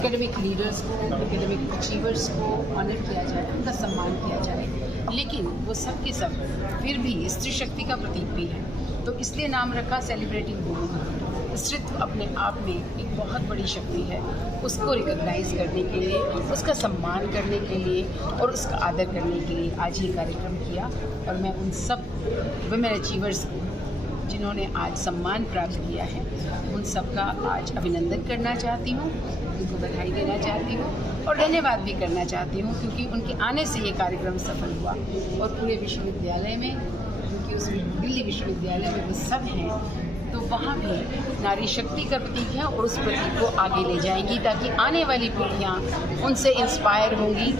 Academic leaders को, academic achievers को honour किया जाए, उनका सम्मान किया जाए। लेकिन वो सब के सब फिर भी स्त्री शक्ति का प्रतीक भी है, तो इसलिए नाम रखा सेलिब्रेटिंग वुमेन। स्त्रीत्व अपने आप में एक बहुत बड़ी शक्ति है, उसको रिकॉग्नाइज करने के लिए, उसका सम्मान करने के लिए और उसका आदर करने के लिए आज ये कार्यक्रम किया। और मैं उन सब वुमेन अचीवर्स को जिन्होंने आज सम्मान प्राप्त किया है, उन सब का आज अभिनंदन करना चाहती हूँ, उनको बधाई देना चाहती हूँ और धन्यवाद भी करना चाहती हूँ, क्योंकि उनके आने से ये कार्यक्रम सफल हुआ। और पूरे विश्वविद्यालय में, क्योंकि उस दिल्ली विश्वविद्यालय में वो सब हैं, तो वहाँ भी नारी शक्ति का प्रतीक है और उस प्रतीक को आगे ले जाएंगी, ताकि आने वाली पीढ़ियाँ उनसे इंस्पायर होंगी,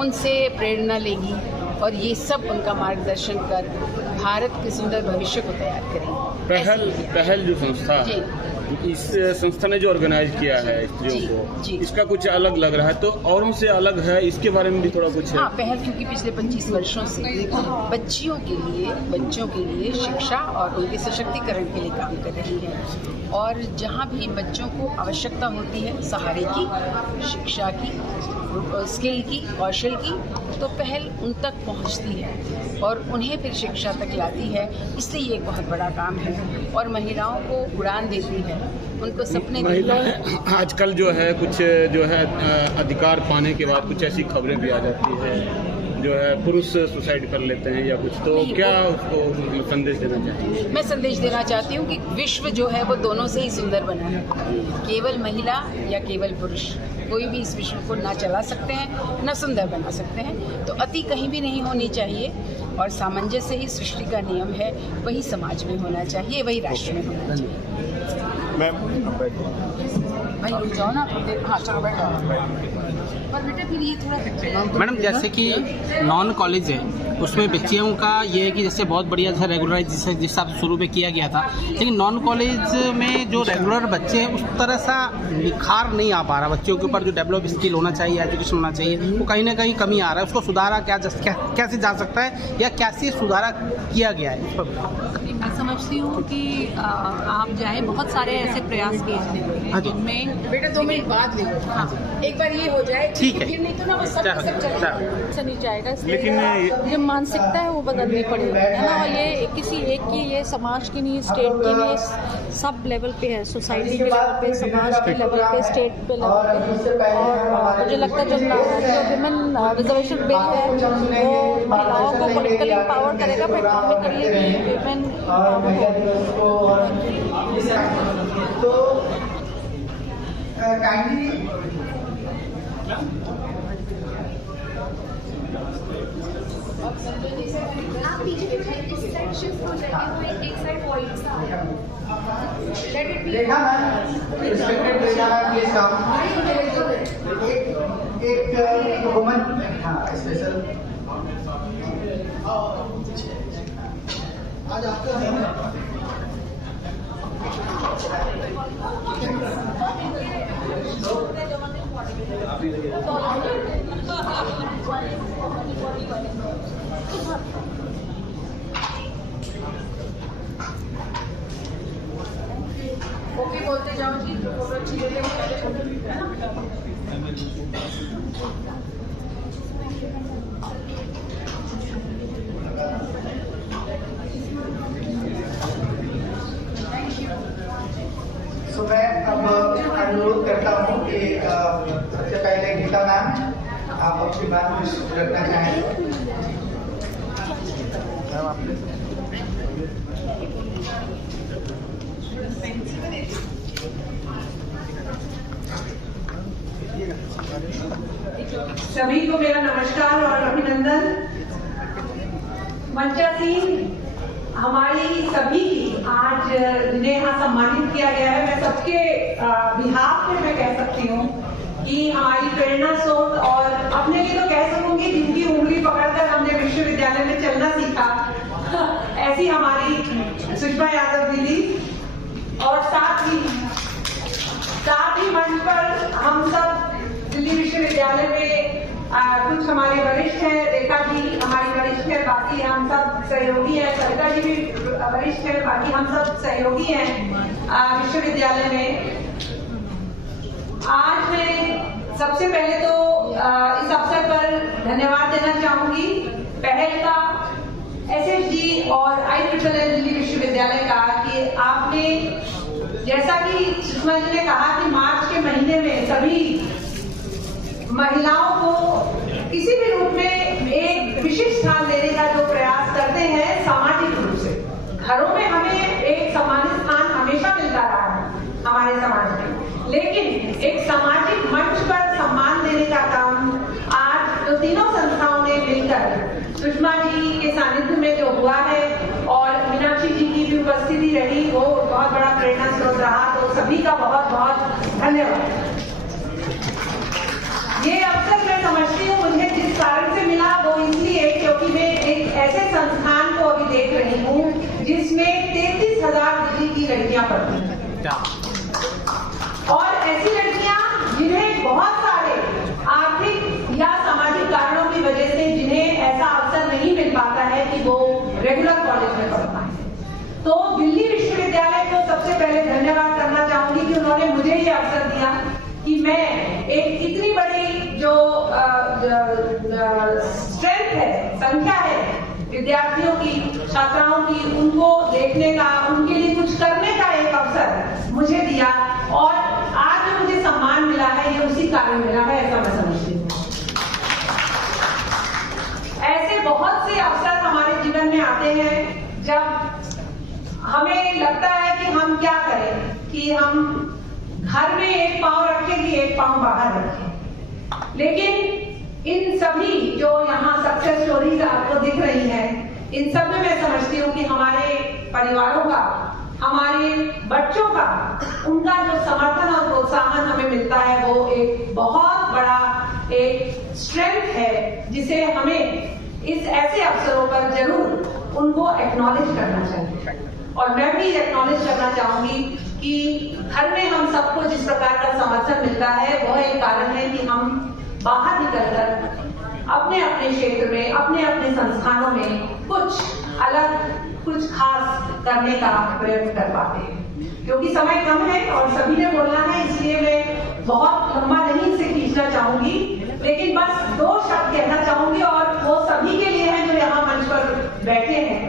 उनसे प्रेरणा लेंगी और ये सब उनका मार्गदर्शन कर भारत के सुंदर भविष्य को तैयार करेंगे। पहल जो संस्था है, इस संस्था ने जो ऑर्गेनाइज किया है स्त्रियों को, इसका कुछ अलग लग रहा है, तो औरों से अलग है, इसके बारे में भी थोड़ा कुछ है। हाँ, पहल क्योंकि पिछले 25 वर्षों से बच्चों के लिए शिक्षा और उनके सशक्तिकरण के लिए काम कर रही है। और जहाँ भी बच्चों को आवश्यकता होती है सहारे की, शिक्षा की, स्किल की, कौशल की, तो पहल उन तक पहुँचती है और उन्हें फिर शिक्षा तक लाती है। इसलिए ये एक बहुत बड़ा काम है और महिलाओं को उड़ान देती है, उनको सपने देती है। आजकल जो है कुछ जो है अधिकार पाने के बाद कुछ ऐसी खबरें भी आ जाती है, जो है पुरुष सुसाइड कर लेते हैं या कुछ, तो क्या उसको संदेश देना चाहिए? मैं संदेश देना चाहती हूँ कि विश्व जो है वो दोनों से ही सुंदर बना है। केवल महिला या केवल पुरुष कोई भी इस विश्व को ना चला सकते हैं, ना सुंदर बना सकते हैं। तो अति कहीं भी नहीं होनी चाहिए और सामंजस्य ही सृष्टि का नियम है, वही समाज में होना चाहिए, वही राष्ट्र में होना चाहिए। भाई रुक जाओ ना, हाँ चलो बैठो। पर बेटा फिर ये थोड़ा मैडम, जैसे कि नॉन कॉलेज है, उसमें बच्चियों का ये है कि जैसे बहुत बढ़िया जैसे रेगुलराइज जिस हिसाब से शुरू में किया गया था, लेकिन नॉन कॉलेज में जो रेगुलर बच्चे हैं उस तरह सा निखार नहीं आ पा रहा। बच्चों के ऊपर जो डेवलप स्किल होना चाहिए, एजुकेशन होना चाहिए, वो कहीं ना कहीं कमी आ रहा है। उसको सुधारा कैसे जा सकता है या कैसे सुधारा किया गया है? मैं समझती हूँ कि आप जाए, बहुत सारे ऐसे प्रयास किए हैं जिनमें बेटा 2 मिनट बाद ले लो। हाँ, एक बार ये हो जाए, ठीक है, फिर नहीं तो ना वो सब चलेगा, नहीं जाएगा। लेकिन जो मानसिकता है वो बदलनी पड़ेगी, है ना। ये किसी एक की, ये समाज की नहीं, स्टेट की नहीं, सब लेवल पे है, सोसाइटी के लेवल पे, समाज के लेवल पे, स्टेट पे लेवल पे। और मुझे लगता है जो विमेन रिजर्वेशन बिल है वो महिलाओं को पॉलिटिकली एम्पावर करेगा, पर इकोनॉमिकली विमेन तो काइंडली आप पीछे इस साइड शिफ्ट हो जाइए, एक साइड पॉइंट्स आ रहा है। Let it be. देखा ना, रिस्पेक्टेड देखा ना प्लीज कम। एक वुमन, हाँ स्पेशल आज आपका है। ओके बोलते जाओ जी, फोटो अच्छी लेते तो मैं अब अनुरोध करता हूँ कि सबसे पहले गीता मैम, आप अपनी बात रखना चाहें। सभी को मेरा नमस्कार और अभिनंदन। मंचा सिंह हमारी सभी आज जिन्हें यहाँ सम्मानित किया गया है, मैं सबके बिहाफ में मैं कह सकती हूँ कि हमारी प्रेरणा स्रोत, और अपने लिए तो कह सकूंगी जिनकी उंगली पकड़कर हमने विश्वविद्यालय में चलना सीखा, ऐसी हमारी सुषमा यादव दीदी। और साथ ही मंच पर हम सब दिल्ली विश्वविद्यालय में कुछ हमारे वरिष्ठ हैं, रेखा जी हमारी वरिष्ठ है, बाकी हम सब सहयोगी हैं, सरिता जी भी वरिष्ठ है, बाकी हम सब सहयोगी हैं विश्वविद्यालय में। आज मैं सबसे पहले तो इस अवसर पर धन्यवाद देना चाहूंगी पहल का SSD और IIIL दिल्ली विश्वविद्यालय का कि आपने, जैसा कि सुषमा जी ने कहा कि मार्च के महीने में सभी महिलाओं को किसी भी रूप में एक विशिष्ट स्थान देने का जो प्रयास करते हैं सामाजिक रूप से, घरों में हमें एक सम्मानित स्थान हमेशा मिलता रहा है हमारे समाज में, लेकिन एक सामाजिक मंच पर सम्मान देने का काम आज जो तीनों संस्थाओं ने मिलकर सुषमा जी के सानिध्य में जो हुआ है और मीनाक्षी जी की भी उपस्थिति रही, वो बहुत बड़ा प्रेरणा स्रोत रहा। तो सभी का बहुत बहुत धन्यवाद। ये अवसर मैं समझती हूँ मुझे जिस कारण से मिला वो इसलिए क्योंकि मैं एक ऐसे संस्थान को अभी देख रही हूँ जिसमें 33,000 दिल्ली की लड़कियां पढ़ती हैं और ऐसी लड़कियां जिन्हें बहुत सारे आर्थिक या सामाजिक कारणों की वजह से जिन्हें ऐसा अवसर नहीं मिल पाता है कि वो रेगुलर कॉलेज में पढ़ पाए। तो दिल्ली विश्वविद्यालय को सबसे पहले धन्यवाद करना चाहूंगी कि उन्होंने मुझे ये अवसर दिया कि मैं एक इतनी बड़ी जो स्ट्रेंथ है, संख्या है विद्यार्थियों की, छात्राओं की, उनको देखने का, उनके लिए कुछ करने का एक अवसर मुझे दिया और आज जो मुझे सम्मान मिला है ये उसी कारण मिला है, ऐसा मैं समझती हूँ। ऐसे बहुत से अवसर हमारे जीवन में आते हैं जब हमें लगता है कि हम क्या करें, कि हम घर में एक पांव रखें कि एक पांव बाहर रखें, लेकिन इन सभी जो यहाँ सक्सेस स्टोरीज आपको दिख रही हैं, इन सब में मैं समझती हूँ कि हमारे परिवारों का, हमारे बच्चों का, उनका जो समर्थन और प्रोत्साहन हमें मिलता है वो एक बहुत बड़ा एक स्ट्रेंथ है जिसे हमें इस ऐसे अवसरों पर जरूर उनको एक्नॉलेज करना चाहिए। और मैं भी एक्नॉलेज करना चाहूंगी कि घर में हम सबको जिस प्रकार का समर्थन मिलता है वह एक कारण है कि हम बाहर निकलकर अपने अपने क्षेत्र में, अपने अपने संस्थानों में कुछ अलग, कुछ खास करने का प्रयत्न कर पाते हैं। क्योंकि समय कम है और सभी ने बोलना है, इसलिए मैं बहुत लंबा नहीं इसे खींचना चाहूंगी, लेकिन बस 2 शब्द कहना चाहूंगी और वो सभी के लिए है जो यहाँ मंच पर बैठे हैं।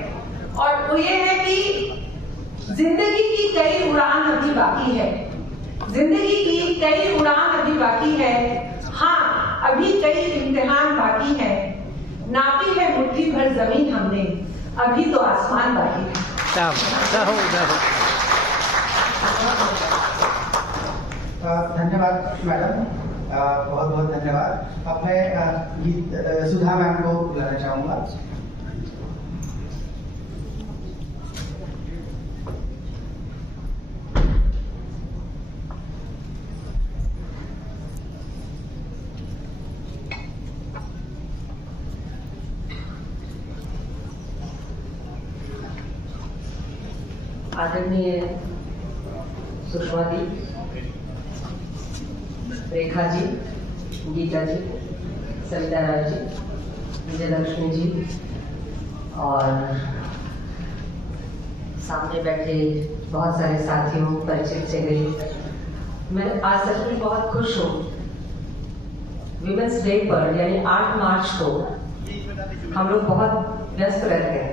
और वो ये है कि जिंदगी की कई उड़ान अभी बाकी है, जिंदगी की कई उड़ान अभी बाकी है, हाँ अभी कई इम्तिहान बाकी है, नापी है मुट्ठी भर जमीन हमने, अभी तो आसमान बाकी है। धन्यवाद मैडम, बहुत बहुत धन्यवाद। अब मैं सुधा मैम को बुलाना चाहूंगा। आदरणीय सुषमा जी, रेखा जी, गीता जी, सविता राय जी, विजयलक्ष्मी जी और सामने बैठे बहुत सारे साथियों, परिचित चेहरे, मैं आज सच में बहुत खुश हूँ। विमेंस डे पर यानी 8 मार्च को हम लोग बहुत व्यस्त रहते हैं,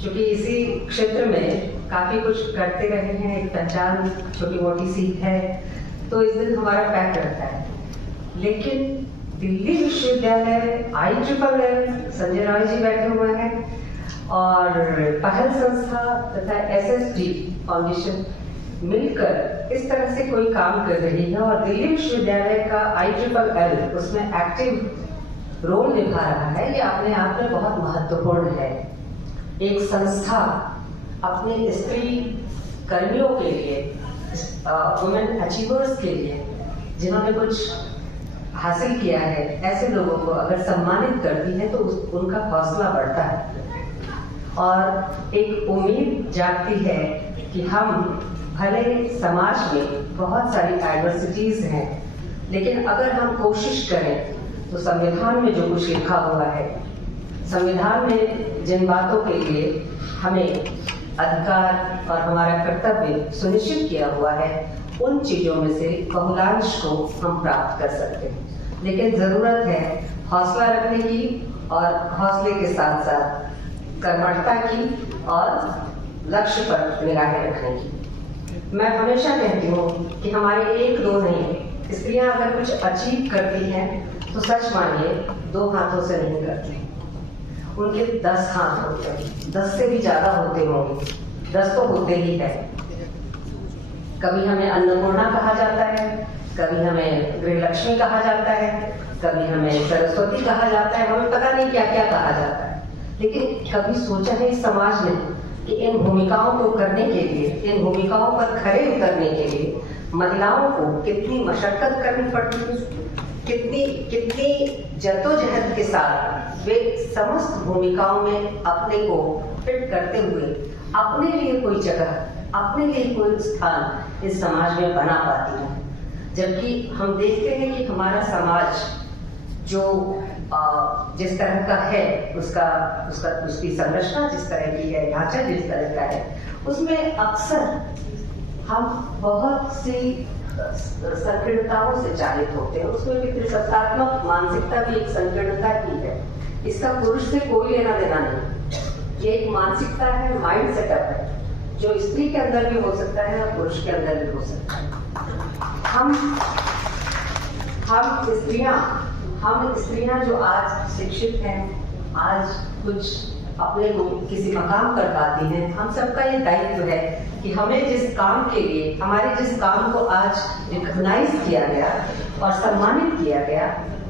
क्योंकि इसी क्षेत्र में काफी कुछ करते रहे हैं, एक पहचान छोटी मोटी सी है, तो इस दिन हमारा पैक रहता है। लेकिन दिल्ली विश्वविद्यालय, IIIL, संजय रॉय जी बैठे हुए हैं और पहल संस्था तथा SSD फाउंडेशन मिलकर इस तरह से कोई काम कर रही है और दिल्ली विश्वविद्यालय का IIIL उसमें एक्टिव रोल निभा रहा है। ये अपने आप में बहुत महत्वपूर्ण है। एक संस्था अपने स्त्री कर्मियों के लिए, वुमेन अचीवर्स के लिए, जिन्होंने कुछ हासिल किया है, ऐसे लोगों को अगर सम्मानित करती है तो उनका हौसला बढ़ता है और एक उम्मीद जागती है कि हम भले समाज में बहुत सारी डाइवर्सिटीज हैं, लेकिन अगर हम कोशिश करें तो संविधान में जो कुछ लिखा हुआ है, संविधान में जिन बातों के लिए हमें अधिकार और हमारा कर्तव्य सुनिश्चित किया हुआ है, उन चीज़ों में से बहुलांश को हम प्राप्त कर सकते हैं। लेकिन ज़रूरत है हौसला रखने की और हौसले के साथ साथ कर्मठता की और लक्ष्य पर निगाहें रखने की। मैं हमेशा कहती हूँ कि हमारे एक दो नहीं, स्त्रियाँ अगर कुछ अचीव करती हैं तो सच मानिए 2 हाथों से नहीं करती, उनके 10 हाथ होते हैं, 10 से भी ज्यादा होते होंगे, 10 तो होते ही है। कभी हमें अन्नपूर्णा कहा जाता है, कभी हमें गृहलक्ष्मी कहा जाता है, कभी हमें सरस्वती कहा जाता है, हमें पता नहीं क्या क्या कहा जाता है। लेकिन कभी सोचा है इस समाज ने कि इन भूमिकाओं को करने के लिए, इन भूमिकाओं पर खरे उतरने के लिए महिलाओं को कितनी मशक्कत करनी पड़ती है, कितनी जद्दोजहद के साथ वे समस्त भूमिकाओं में अपने को फिट करते हुए अपने लिए कोई जगह, अपने लिए कोई स्थान इस समाज में बना पाती है। जबकि हम देखते हैं कि हमारा समाज जो जिस तरह का है, उसकी संरचना जिस तरह की है, ढांचा जिस तरह का है, उसमें अक्सर हम बहुत सी संकीर्णताओं से चालित होते हैं। उसमें भी त्रिसत्तात्मक मानसिकता भी एक संकीर्णता ही है। इसका पुरुष से कोई लेना देना नहीं, ये एक मानसिकता है, माइंड सेटअप है, जो स्त्री के अंदर भी हो सकता है और पुरुष के अंदर भी हो सकता है। हम स्त्रियां जो आज शिक्षित हैं, आज कुछ अपने को किसी मकाम पर पाती हैं, हम सबका ये दायित्व है कि हमें जिस काम के लिए, हमारे जिस काम को आज रिकॉग्नाइज किया गया और सम्मानित किया गया,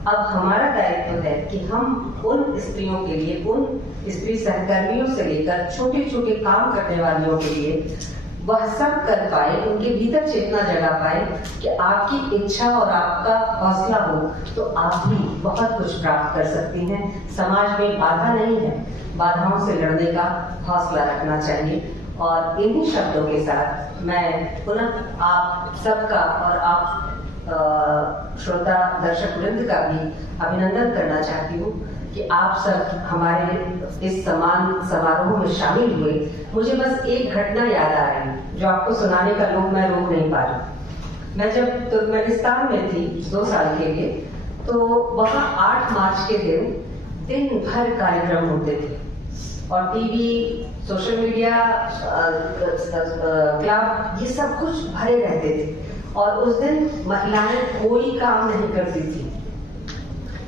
अब हमारा दायित्व है कि हम उन स्त्रियों के लिए, उन स्त्री सहकर्मियों से लेकर छोटे छोटे काम करने वालियों के लिए वह सब कर पाए, उनके भीतर चेतना जगा पाए कि आपकी इच्छा और आपका हौसला हो तो आप भी बहुत कुछ प्राप्त कर सकती हैं। समाज में बाधा नहीं है, बाधाओं से लड़ने का हौसला रखना चाहिए। और इन्हीं शब्दों के साथ मैं पुनः आप सबका और आप श्रोता दर्शक वृंद का भी अभिनंदन करना चाहती हूँ कि आप सब हमारे इस समान समारोह में शामिल हुए। मुझे बस एक घटना याद आ रही जो आपको सुनाने का मैं रोक नहीं पा रही। मैं जब तुर्कमेनिस्तान में थी 2 साल के लिए, तो वहाँ 8 मार्च के दिन भर कार्यक्रम होते थे और टीवी, सोशल मीडिया, क्लब, ये सब कुछ भरे रहते थे। और उस दिन महिलाएं कोई काम नहीं करती थी,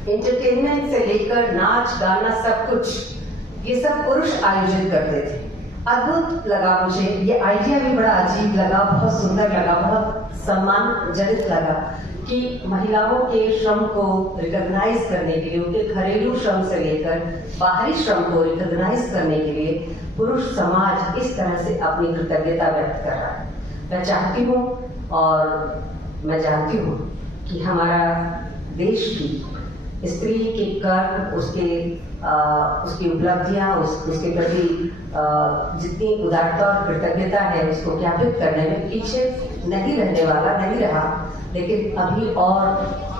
एंटरटेनमेंट से लेकर नाच गाना सब कुछ ये सब पुरुष आयोजित करते थे। अद्भुत लगा मुझे, ये आइडिया भी बड़ा अजीब लगा, बहुत सुंदर लगा, बहुत सम्मानजनक लगा कि महिलाओं के श्रम को रिकॉग्नाइज करने के लिए, उनके घरेलू श्रम से लेकर बाहरी श्रम को रिकॉग्नाइज करने के लिए पुरुष समाज इस तरह से अपनी कृतज्ञता व्यक्त कर रहा है। मैं चाहती हूँ और मैं जानती हूँ कि हमारा देश भी स्त्री के कर्म, उसकी उपलब्धियां, उसके प्रति जितनी उदारता और कृतज्ञता है उसको ज्ञापित करने में पीछे नहीं रहने वाला, नहीं रहा। लेकिन अभी और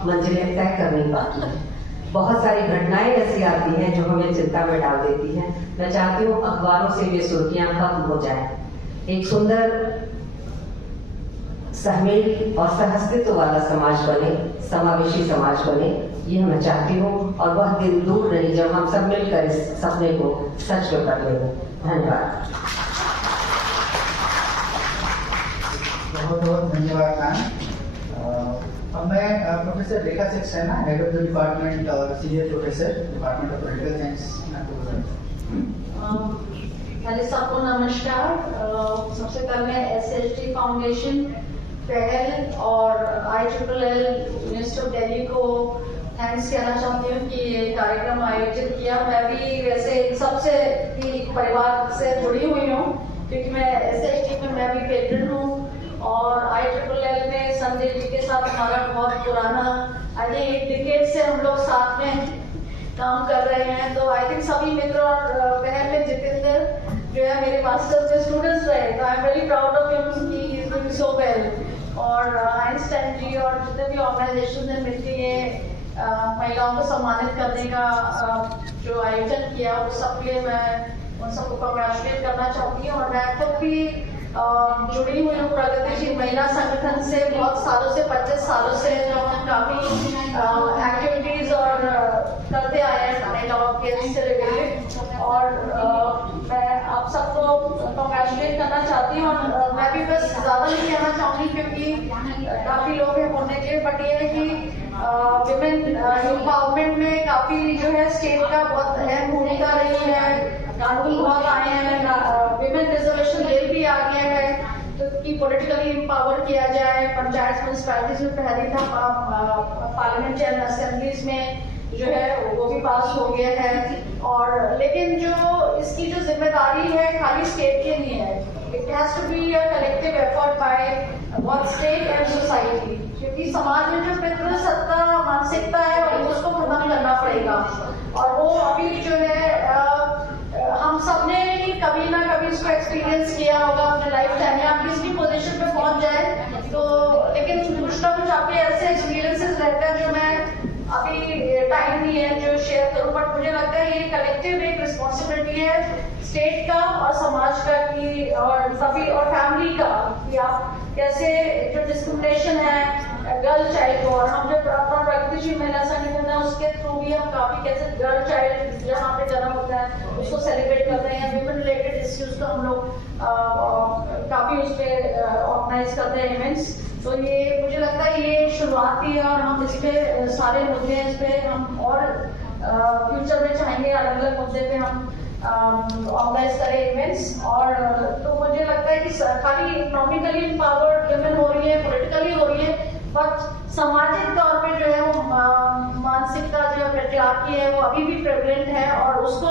मंजिलें तय करनी बाकी है। बहुत सारी घटनाएं ऐसी आती हैं जो हमें चिंता में डाल देती हैं। मैं चाहती हूँ अखबारों से ये सुर्खियां खत्म हो जाएं, एक सुंदर सहमेल और सहअस्तित्व वाला समाज बने, समावेशी समाज बने, ये मैं चाहती हूँ। और वह दिन दूर नहीं जब हम सब मिलकर इस सपने को सच में कर लेंगे। धन्यवाद। बहुत बहुत धन्यवाद मैम। अब मैं professor Rekha Saxena, head of the department और senior professor, department of political science. पहले सबको नमस्कार। सबसे पहले SHT फाउंडेशन, पहल और IIIL यूनिवर्सिटी ऑफ दिल्ली को थैंक्स कहना चाहती हूँ कि ये कार्यक्रम आयोजित किया। मैं भी वैसे सबसे ही परिवार से जुड़ी हुई हूँ क्योंकि मैं SHT में मैं भी पेट्रन हूँ और IIIL में संजय जी के साथ हमारा बहुत पुराना, आई थिंक 1 डिकेड से हम लोग साथ में काम कर रहे हैं। तो आई थिंक सभी मित्र और बहन में जितेंद्र जो है मेरे मास्टर्स में स्टूडेंट्स रहे, तो I am very proud of him कि he is doing so well. और आइंस्टाइन जी और जितने भी ऑर्गेनाइजेशन ने मिलकर ये महिलाओं को सम्मानित करने का जो आयोजन किया, उस सबके लिए मैं उन सबको कंग्रेचुलेट करना चाहती हूँ। और मैं खुद भी जुड़ी हुई हूँ प्रगतिशील महिला संगठन से बहुत सालों से, 25 सालों से, जो हम काफ़ी एक्टिविटीज़ और करते आए हैं महिलाओं के से रिलेटेड। और मैं आप सबको कॉन्ग्रेचुलेट करना चाहती हूँ। और मैं भी बस ज़्यादा नहीं कहना चाहूँगी क्योंकि काफ़ी लोग हैं बोलने के लिए, बट ये है कि विमेन एम्पावरमेंट में काफ़ी जो है स्टेट का बहुत अहम भूमिका रही है। कानून बहुत आए हैं, विमेन रिजर्वेशन बिल भी आ गया है तो कि पॉलिटिकली एम्पावर किया जाए। पंचायत म्यूनसिपैलिटीज में पहले था, पार्लियामेंट एंड असेंबलीज में जो है वो भी पास हो गया है। और लेकिन जो इसकी जो जिम्मेदारी है खाली स्टेट की नहीं है, it has to be a collective effort by both state and society, क्योंकि समाज में जो पितृसत्ता मानसिकता है उसको खत्म करना पड़ेगा। और वो अभी जो है हम सब ने ही कभी ना कभी उसको एक्सपीरियंस किया होगा अपने लाइफ टाइम में। आप किसी भी पोजीशन पे पहुंच जाए तो, लेकिन कुछ ना कुछ आपके ऐसे एक्सपीरियंसेस रहते हैं जो मैं अभी टाइम नहीं है जो शेयर करूं, बट मुझे लगता है ये कलेक्टिव एक रिस्पॉन्सिबिलिटी है स्टेट का और समाज का कि, और सभी और फैमिली का, कि आप कैसे जो डिस्क्रिमिनेशन है गर्ल चाइल्ड को, और हम जब अपना प्रगतिशील महिला संगठन है उसके थ्रू भी हम काफी कैसे गर्ल चाइल्ड जहाँ पे जन्म होता है उसको सेलिब्रेट करते हैं। विमेन रिलेटेड इश्यूज को हम लोग काफी उस पर ऑर्गेनाइज करते हैं इवेंट्स। तो ये मुझे लगता है ये शुरुआत ही है और हम इस पे सारे मुद्दे इस पे हम और फ्यूचर में चाहेंगे अलग अलग मुद्दे पे हम ऑर्गेनाइज करें इवेंट्स। और तो मुझे लगता है कि खाली इकोनॉमिकली एम्पावर्ड विमेन हो रही है, पॉलिटिकली हो रही है, बट सामाजिक तौर पे जो है वो मानसिकता जो है पेट्रियार्की है वो अभी भी प्रेवलेंट है और उसको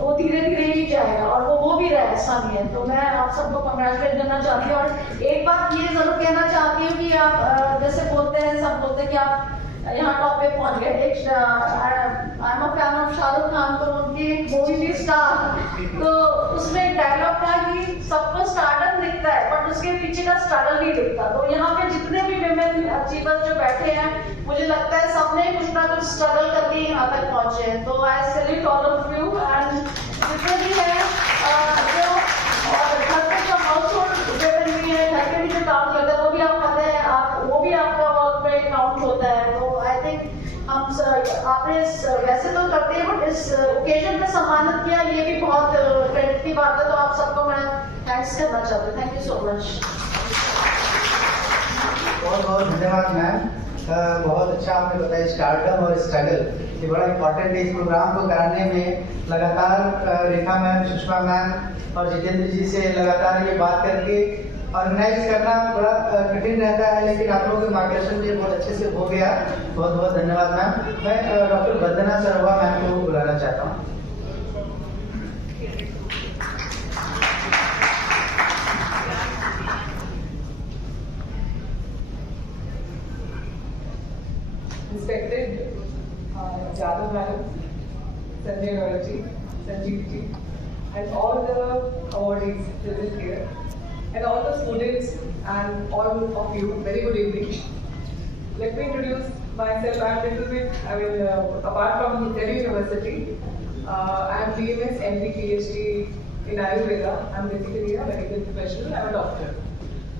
वो धीरे धीरे ही जाएगा और वो हो भी रहा है, ऐसा नहीं है। तो मैं आप सबको कंग्रेचुलेट करना चाहती हूँ। और एक बात ये जरूर कहना चाहती हूँ कि आप जैसे बोलते हैं, सब बोलते हैं कि आप यहाँ टॉप पे पहुंच गए। I am a fan of Shahrukh Khan, तो उनकी मूवी थी स्टार, तो उसमें डायलॉग था कि सबको स्टारडम दिखता है बट उसके पीछे का स्ट्रगल नहीं दिखता। तो यहाँ पे जितने भी विमेन अचीवर्स जो बैठे हैं मुझे लगता है सबने कुछ ना कुछ स्ट्रगल करके यहाँ तक पहुंचे हैं। तो आई salute all of you. And जितने भी है जो और घर पे जो हाउस होल्ड विमेन भी है, घर के भी जो काम करते हैं वो भी आप पता है, आप वो भी आपका वर्क में काउंट होता है। तो आई थिंक हम आपने वैसे तो करते हैं बट इस ओकेजन पे सम्मानित किया, ये भी बहुत क्रेडिट की बात है। तो आप सबको मैं थैंक्स करना चाहती हूँ। Thank you so much. बहुत बहुत धन्यवाद मैम, बहुत अच्छा आपने बताया। स्टार्टअप और स्ट्रगल ये बड़ा इम्पोर्टेंट है। इस प्रोग्राम को कराने में लगातार रेखा मैम, सुषमा मैम और जितेंद्र जी से लगातार ये बात करके ऑर्गेनाइज करना बड़ा कठिन रहता है, लेकिन आप लोगों के मार्गदर्शन से बहुत अच्छे से हो गया। बहुत बहुत धन्यवाद मैम। मैं डॉक्टर वंदना सरवा मैम को बुलाना चाहता हूँ। Respected Jadhav Madam, Sanjay Gaurav ji, Sanjeev ji, and all the awardees present here, and all the students and all of you, very good evening. Let me introduce myself. I'm a little bit, apart from Delhi University, I'm BMS, MD, PhD in Ayurveda. I'm basically a medical professional. I'm a doctor.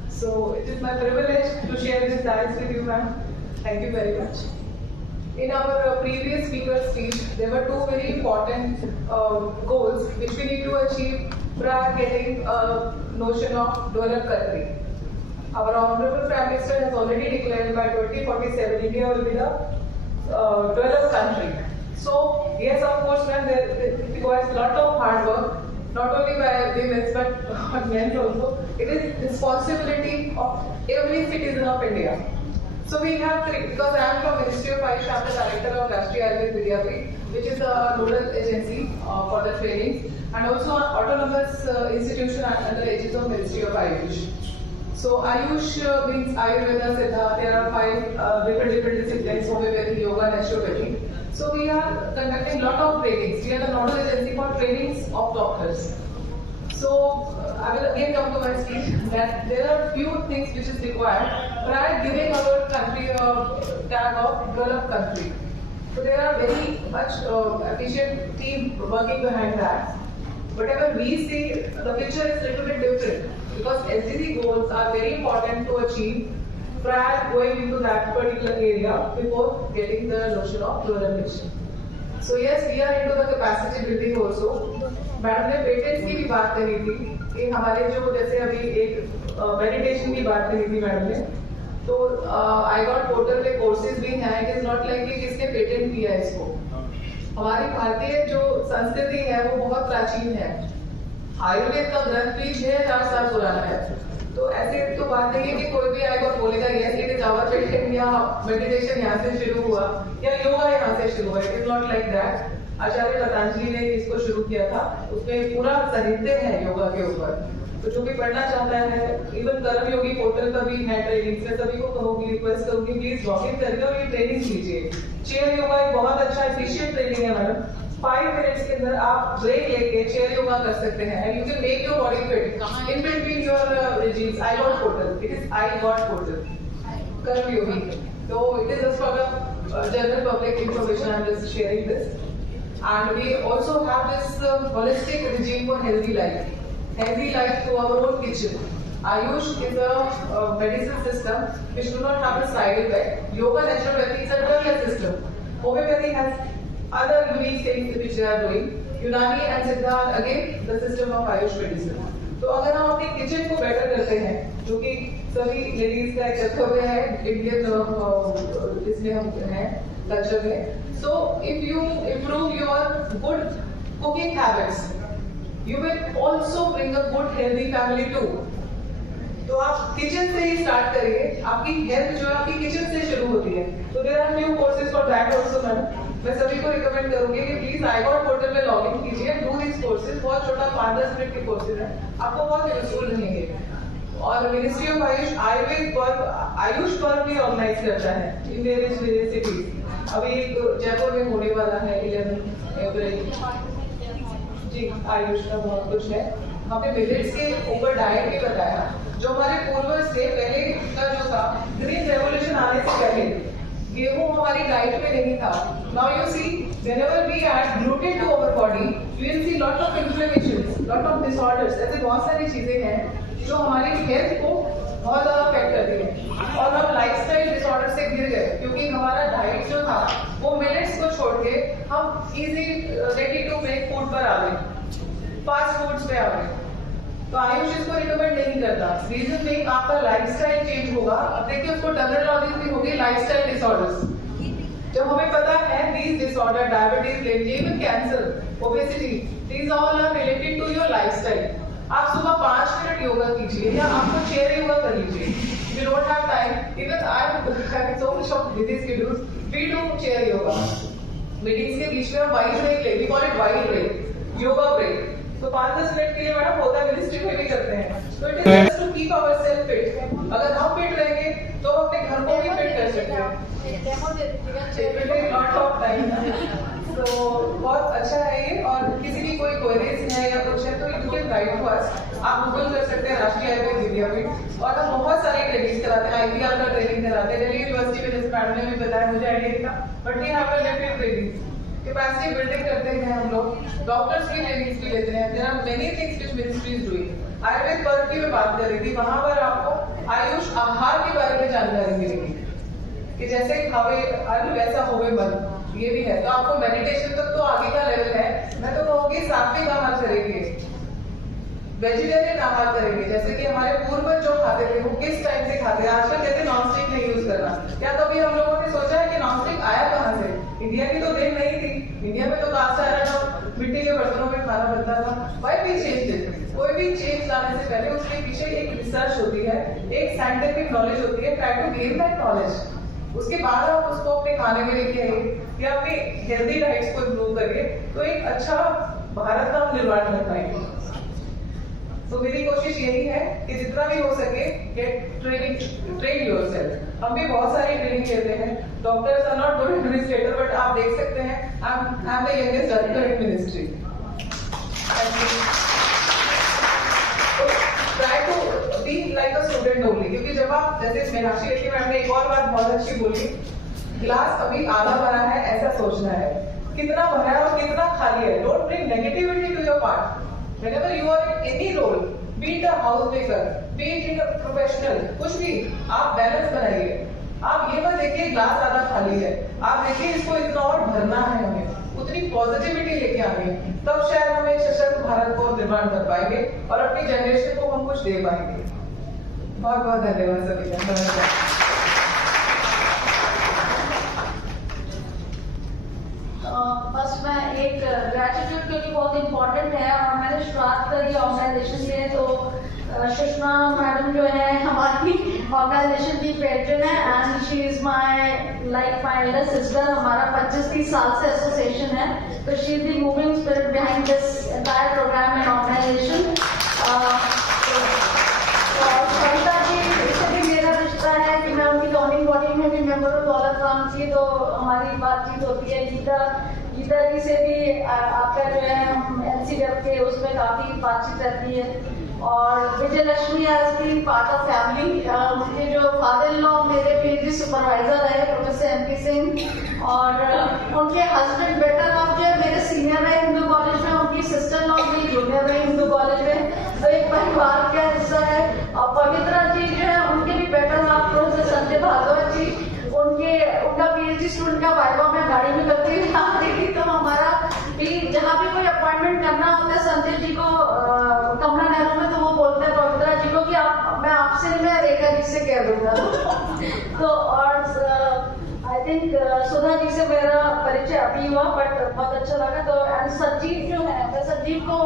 So it is my privilege to share this dance with you, ma'am. Thank you very much. In our previous speaker's speech, there were two very important goals which we need to achieve prior getting a notion of developed country. Our Honorable Prime Minister has already declared by 2047 India will be the developed country. So yes, of course, ma'am, it requires a lot of hard work, not only by women but men also. It is responsibility of every citizen of India. So we have three, because I am from Ministry of Ayush, I am the director of Rashtriya Ayurveda Vidyapeeth, which is a nodal agency for the training, and also an autonomous institution under the aegis of Ministry of Ayush. So Ayush means Ayurveda, Siddha. There are 5 different disciplines: homeopathy, yoga, naturopathy. So we are conducting a lot of trainings. We are the nodal agency for trainings of doctors. So I will again come to my speech that there are few things which is required prior giving our country a tag of developed country. So there are very much efficient team working behind that. whatever we see, the picture is little bit different because SDG goals are very important to achieve prior going into that particular area before getting the notion of fluoridation. So yes, we are into the capacity building also. Madam ने patents की भी बात करी थी कि हमारे जो जैसे अभी एक मेडिटेशन की बात करी थी मैडम ने, तो iGOT पोर्टल पे कोर्सेज भी हैं. इट इज नॉट लाइक कि किसने पेटेंट किया है इसको. हमारी भारतीय जो संस्कृति है वो बहुत प्राचीन है. आयुर्वेद का ग्रंथ भी 6000 साल पुराना है. तो ऐसे तो बात नहीं है कि कोई भी iGOT बोलेगा yes it is our patent या मेडिटेशन यहाँ से शुरू हुआ या योगा यहाँ से शुरू हुआ. It is not like that. Acharya Patanjali ने इसको शुरू किया था. उसमें पूरा साहित्य है योगा के ऊपर. तो जो भी पढ़ना चाहता है, इवन कर्म योगी पोर्टल पर भी है ट्रेनिंग. मैं सभी को कहूंगी, रिक्वेस्ट करूंगी प्लीज लॉग इन करके और ये ट्रेनिंग कीजिए. चेयर योगा एक बहुत अच्छा एफिशिएंट ट्रेनिंग है मैडम. 5 मिनट्स के अंदर आप ब्रेक लेके चेयर योगा कर सकते हैं and you can make your body fit in between your regimes. iGOT portal. It is iGOT portal. कर्म योगी. So it is just for the general public information. I'm just sharing this. And we also have this holistic regime for healthy life. Healthy life to our own kitchen. Ayush is a medicine system which do not have a side effect. Yoga naturopathy is a wellness system. Homeopathy has other unique things which they are doing. Unani and Siddha are again the system of Ayush medicine. तो अगर हम अपने kitchen को better करते हैं, जो कि सभी लेडीज का एक कर्तव्य है इंडियन इसमें हम हैं कल्चर में. So if you improve your good cooking habits, you will also bring a good healthy family too. तो आप किचन से ही स्टार्ट करिए. आपकी हेल्थ जो है आपकी किचन से शुरू होती है. तो there are new courses for that also madam. मैं सभी को रिकमेंड करूंगी कि प्लीज iGOT पोर्टल में लॉग इन कीजिए. Do this courses. बहुत छोटा 5-10 मिनट के कोर्सेज है, आपको बहुत यूजफुल रहेंगे. और मिनिस्ट्री ऑफ आयुष आयुष पर्व भी ऑर्गेनाइज करता है इन वेरियस सिटीज. अभी एक जयपुर में होने वाला है 11 अप्रैल. जी आयुष का बहुत कुछ है. हमने मिलेट्स के ऊपर डाइट भी बताया. जो हमारे पूर्वज थे पहले का जो था ग्रीन रेवोल्यूशन आने से पहले गेहूं हमारी डाइट में नहीं था. Now you see whenever we add gluten to our body you will see lot of inflammations, lot of disorders. ऐसे बहुत सारी चीजें हैं जो हमारी हेल्थ को बहुत ज्यादा अफेक्ट करती है. और हम लाइफस्टाइल डिसऑर्डर से गिर गए क्योंकि हमारा डाइट जो था वो मिलेट्स को छोड़ के हम easy ready to make food पर आ गए, फास्ट फूड्स पे आ गए. तो आयुष इसको रिकमेंड नहीं करता. रीजन नहीं, आपका लाइफस्टाइल चेंज होगा. अब देखिए उसको टर्मिनोलॉजी भी होगी लाइफस्टाइल डिसऑर्डर्स. जब हमें पता है these disorder, diabetes, even cancer, obesity, these all are related to your lifestyle. आप सुबह 5 मिनट योगा कीजिए या आपको चेयर योगा कर लीजिए. You don't have time. Even I have so much of busy schedules. We do chair yoga. Meetings के बीच में हम वाइड ब्रेक ले, we call it Y break, yoga break. तो 5-10 मिनट के लिए मैडम होता है मिनिस्ट्री में भी करते हैं. तो it is just to keep ourself fit. अगर हम फिट रहेंगे तो हम अपने घर को भी फिट कर सकते हैं. Lot of time. तो बहुत अच्छा है ये. और किसी की कोई क्वेरीज है या कुछ है तो you can write to us. आप गूगल कर सकते हैं राष्ट्रीय आयुर्वेद विद्यापीठ. और हम बहुत सारे ट्रेनिंग कराते हैं. IPR का ट्रेनिंग कराते हैं. दिल्ली यूनिवर्सिटी में जैसे मैडम ने भी बताया, मुझे आइडिया था. But we have a latest training. Capacity building करते हैं हम लोग. डॉक्टर्स की ट्रेनिंग्स भी लेते हैं. There are many things which ministry is doing. Ayurveda Parv की मैं बात कर रही थी. वहां पर आपको आयुष आहार के बारे में जानकारी मिलेगी कि जैसे खावे अन्न वैसा होवे मन. ये भी है. तो आपको मेडिटेशन तक तो आगे का लेवल है. मैं तो कहूँगी सात्विक आहार करेंगे, वेजिटेरियन आहार करेंगे. जैसे कि हमारे पूर्वज जो खाते थे वो किस टाइम से खाते हैं. आजकल कहते हैं नॉन स्टिक नहीं यूज करना. क्या कभी हम लोगों ने सोचा है कि नॉन स्टिक आया कहाँ से? इंडिया की तो देन नहीं थी. इंडिया में तो कास्ट आयरन और मिट्टी के बर्तनों में खाना बनता था. Why we change it? कोई भी चेंज लाने से पहले उसके पीछे एक रिसर्च होती है, एक साइंटिफिक नॉलेज होती है. Try to gain that knowledge. उसके बाद आप उसको अपने खाने में लेके आइए या अपनी हेल्दी डाइट्स को इम्प्रूव करिए. तो एक अच्छा भारत का हम निर्माण कर पाएंगे. तो मेरी कोशिश यही है कि जितना भी हो सके गेट ट्रेन योरसेल्फ. हम भी बहुत सारी ट्रेनिंग लेते हैं. Doctors are not good administrator but आप देख सकते हैं I am the youngest doctor in ministry. Try to be like a student only. क्योंकि जब आप जैसे मीनाक्षी लेखी मैम ने एक और बात बहुत अच्छी बोली, ग्लास अभी आधा भरा है ऐसा सोचना है. कितना भरा है और कितना खाली है. Don't bring negativity to your part. Whenever you are in any role, be it a housemaker, be it in a professional, कुछ भी आप बैलेंस बनाइए। आप ये मत देखिए ग्लास आधा खाली है, आप देखिए इसको इतना और भरना है हमें, उतनी पॉजिटिविटी लेके आनी, तब शायद हम एक सशक्त भारत को निर्माण कर पाएंगे और अपनी जनरेशन को हम कुछ दे पाएंगे। बहुत बहुत धन्यवाद सभी का। नमस्कार। बस मैं एक ग्रेटिट्यूड क्योंकि बहुत इम्पोर्टेंट है और मैंने शुरुआत करी ऑर्गेनाइजेशन से, तो सुषमा मैडम जो है हमारी ऑर्गेनाइजेशन की पेट्रन है and she is my like my elder sister. हमारा 25-30 साल से एसोसिएशन है, तो she is the moving spirit behind this entire programme and organisation. Kavita ji से भी मेरा रिश्ता है कि मैं उनकी गवर्निंग बॉडी में भी मेंबर हूँ दौलत राम जी, तो हमारी बातचीत होती है। गीता जी से भी आपका जो है हम NCF के उसमें काफी बातचीत रहती है। और Vijay Lakshmi as being part of family, उनके जो फादर इन लॉ मेरे PhD सुपरवाइजर है प्रोफेसर MP सिंह, और उनके हस्बैंड बेटर लॉ जो है मेरे सीनियर है हिंदू कॉलेज में, उनकी सिस्टर लॉ भी जूनियर है हिंदू कॉलेज में, तो एक परिवार का हिस्सा है। और पवित्रा जी जो है उनके भी better law professor Sanjay Bhagwat ji, उनका PhD स्टूडेंट का वाइवा में गाड़ी में करते हुए आ रही थी, तो हमारा भी जहाँ भी कोई अपॉइंटमेंट करना होता है संजय जी को कमला नेहरू में, तो वो बोलते हैं पवित्रा जी को कि मैं आपसे नहीं, मैं रेखा जी से कह दूंगा। तो और आई थिंक सुधा जी से मेरा परिचय अभी हुआ, बट बहुत अच्छा लगा। तो एंड संजीव जो है, मैं संजीव को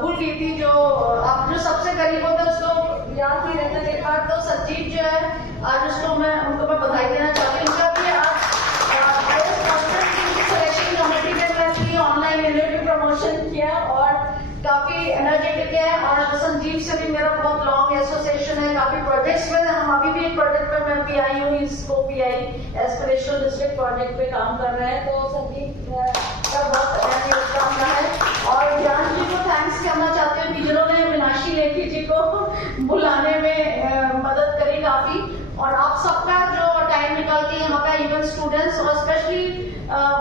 भूल गई थी, जो आप जो सबसे करीब होता है उसको याद नहीं रहता। एक बार तो संजीव जो है आज उनको मैं बधाई देना चाहती हूँ। उनका भी आज सिलेक्शन कमेटी में मैं ऑनलाइन इंटरव्यू प्रमोशन किया और काफी एनर्जेटिक है। और संजीव से भी मेरा बहुत लॉन्ग एसोसिएशन है, काफी प्रोजेक्ट्स में हम अभी भी एक प्रोजेक्ट पे मैं भी आई हूँ, इसको PI एस्पिरेशनल डिस्ट्रिक्ट प्रोजेक्ट पे काम कर रहे हैं। तो संजीव का बहुत अहम योगदान रहा है। और ज्ञान जी को थैंक्स करना चाहते हैं कि जिन्होंने मीनाक्षी लेखी जी को बुलाने में मदद करी काफी, और आप सबका जो टाइम निकाल के यहाँ पे इवन स्टूडेंट्स और specially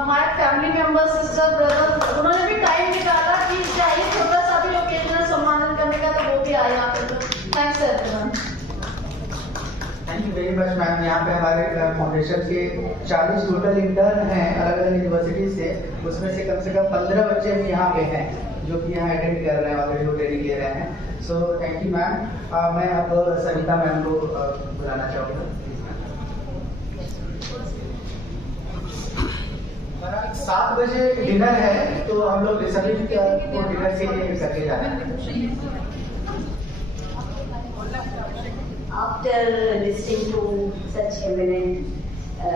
my family members sister brother, उन्होंने भी टाइम निकाला कि चाहिए छोटा सा भी ओकेजनल सम्मानित करने का, तो वो भी आए यहाँ पे। तो thanks everyone. Thank you very much ma'am. यहाँ पे हमारे फाउंडेशन के 40 टोटल इंटर्न हैं अलग अलग यूनिवर्सिटी से, उसमें से कम 15 बच्चे भी यहाँ पे हैं जो कि यहाँ अटेंड कर रहे हैं, ऑलरेडी वो ट्रेनिंग ले रहे हैं। So thank you ma'am. मैं अब सविता मैम को बुलाना चाहूँगा। 7 बजे डिनर है, तो हम लोग सभी को डिनर के लिए करके जा रहे हैं। After listening to such eminent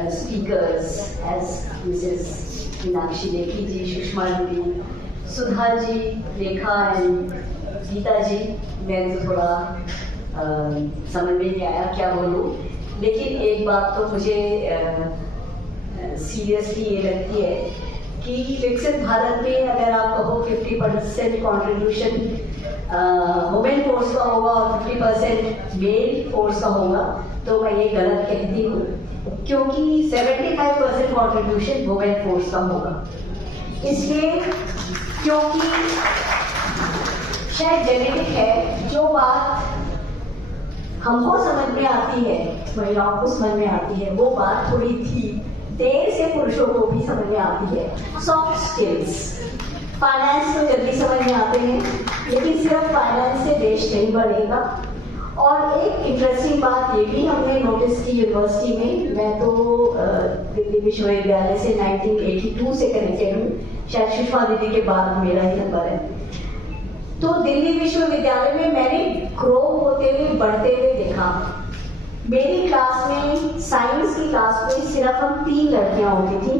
speakers as Mrs. Meenakshi Lekhi ji, Sushma Didi, Sudha ji, Rekha and Geeta ji, मैं तो थोड़ा समझ में नहीं आया क्या बोलूँ, लेकिन एक बात तो मुझे सीरियसली ये लगती है कि विकसित भारत में अगर आप कहो 50% कॉन्ट्रीब्यूशन वुमेन फोर्स का होगा और 50% मेल फोर्स का होगा, तो मैं ये गलत कहती हूँ, क्योंकि 75% कॉन्ट्रीब्यूशन वुमेन फोर्स का होगा। इसलिए क्योंकि शायद जेनेटिक है, जो बात हमको समझ में आती है, महिलाओं को समझ में आती है, वो बात थोड़ी देर से पुरुषों को भी समझ में आती है। सॉफ्ट स्किल्स, फाइनेंस तो जल्दी समझ में आते हैं, लेकिन सिर्फ फाइनेंस से देश नहीं बढ़ेगा। और एक इंटरेस्टिंग बात ये भी हमने नोटिस की यूनिवर्सिटी में, मैं तो दिल्ली विश्वविद्यालय से 1982 से कनेक्टेड हूँ, शायद सुषमा दीदी के बाद मेरा ही नंबर है। तो दिल्ली विश्वविद्यालय में मैंने ग्रो होते हुए बढ़ते हुए देखा। मेरी क्लास में, साइंस की क्लास में सिर्फ हम 3 लड़कियां होती थी,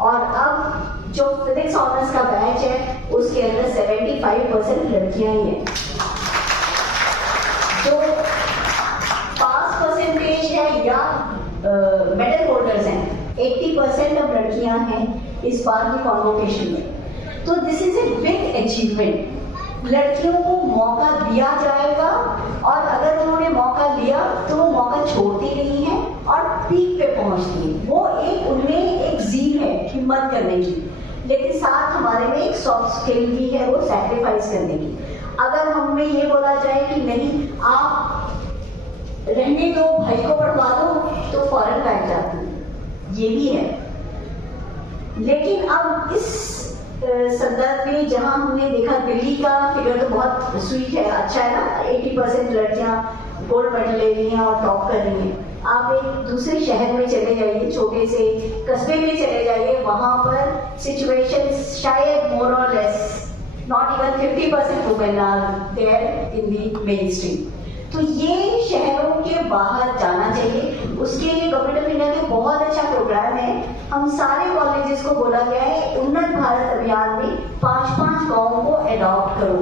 और अब जो फिजिक्स ऑनर्स का बैच है उसके अंदर 75% लड़कियां ही हैं। जो पास परसेंटेज है या मेडल होल्डर्स हैं, 80% अब लड़कियां हैं इस बार की कॉन्वोकेशन में। तो this is a big achievement. लड़कियों को मौका दिया जाएगा, और अगर उन्होंने मौका लिया तो वो मौका छोड़ती नहीं है और पीक पे पहुंचती है। वो एक उनमें एक जील है हिम्मत करने की। लेकिन साथ हमारे में एक सॉफ्ट स्किल भी है, वो सैक्रिफाइस करने की। अगर हमें ये बोला जाए कि नहीं आप रहने दो, भाई को पढ़वा दो, तो फौरन बैठ जाती, ये भी है। लेकिन अब इस संदर्भ में जहां हमने देखा, दिल्ली का फिगर तो बहुत स्वीट है, अच्छा है ना, 80% लड़कियां गोल्ड मेडल ले रही हैं और टॉप कर रही हैं। आप एक दूसरे शहर में चले जाइए, छोटे से कस्बे में चले जाइए, वहां पर सिचुएशन शायद मोर और less not even 50% women are there in the mainstream. तो ये शहरों के बाहर जाना चाहिए। उसके लिए गवर्नमेंट ऑफ इंडिया के बहुत अच्छा प्रोग्राम है। हम सारे कॉलेजेस को बोला गया है उन्नत भारत अभियान में 5-5 गाँव को एडॉप्ट करो।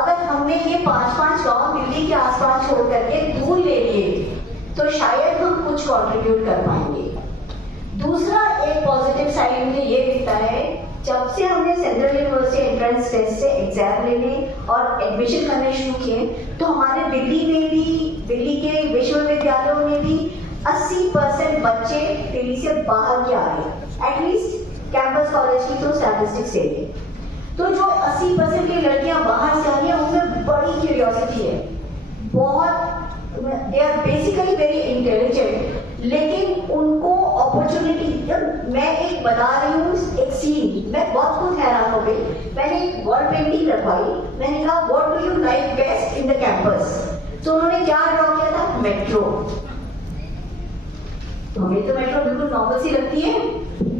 अगर हमने ये 5-5 गाँव दिल्ली के आसपास छोड़ करके दूर ले लिए तो शायद हम कुछ कंट्रीब्यूट कर पाएंगे। दूसरा एक पॉजिटिव साइड मुझे ये दिखता है, जब से हमने सेंट्रल यूनिवर्सिटी एंट्रेंस टेस्ट से एग्जाम लेने और एडमिशन करने शुरू किए, तो हमारे दिल्ली में भी, दिल्ली के विश्वविद्यालयों में भी 80% बच्चे दिल्ली से बाहर के आ रहे हैं। एटलीस्ट कैंपस कॉलेज की तो स्टैटिस्टिक्स से है। तो जो 80% की लड़कियां बाहर से आ रही हैं, उनमें बड़ी क्यूरियोसिटी है, बहुत, they are basically very intelligent, लेकिन उनको अपॉर्चुनिटी, मैं एक बता रही हूँ एक सीन, मैं बहुत खुद हैरान हो गई। मैंने एक वॉल पेंटिंग रखवाई, मैंने कहा what do you like best in the campus, तो उन्होंने क्या ड्रॉ किया था, मेट्रो। हमें तो मेट्रो बिल्कुल नॉर्मल सी लगती है,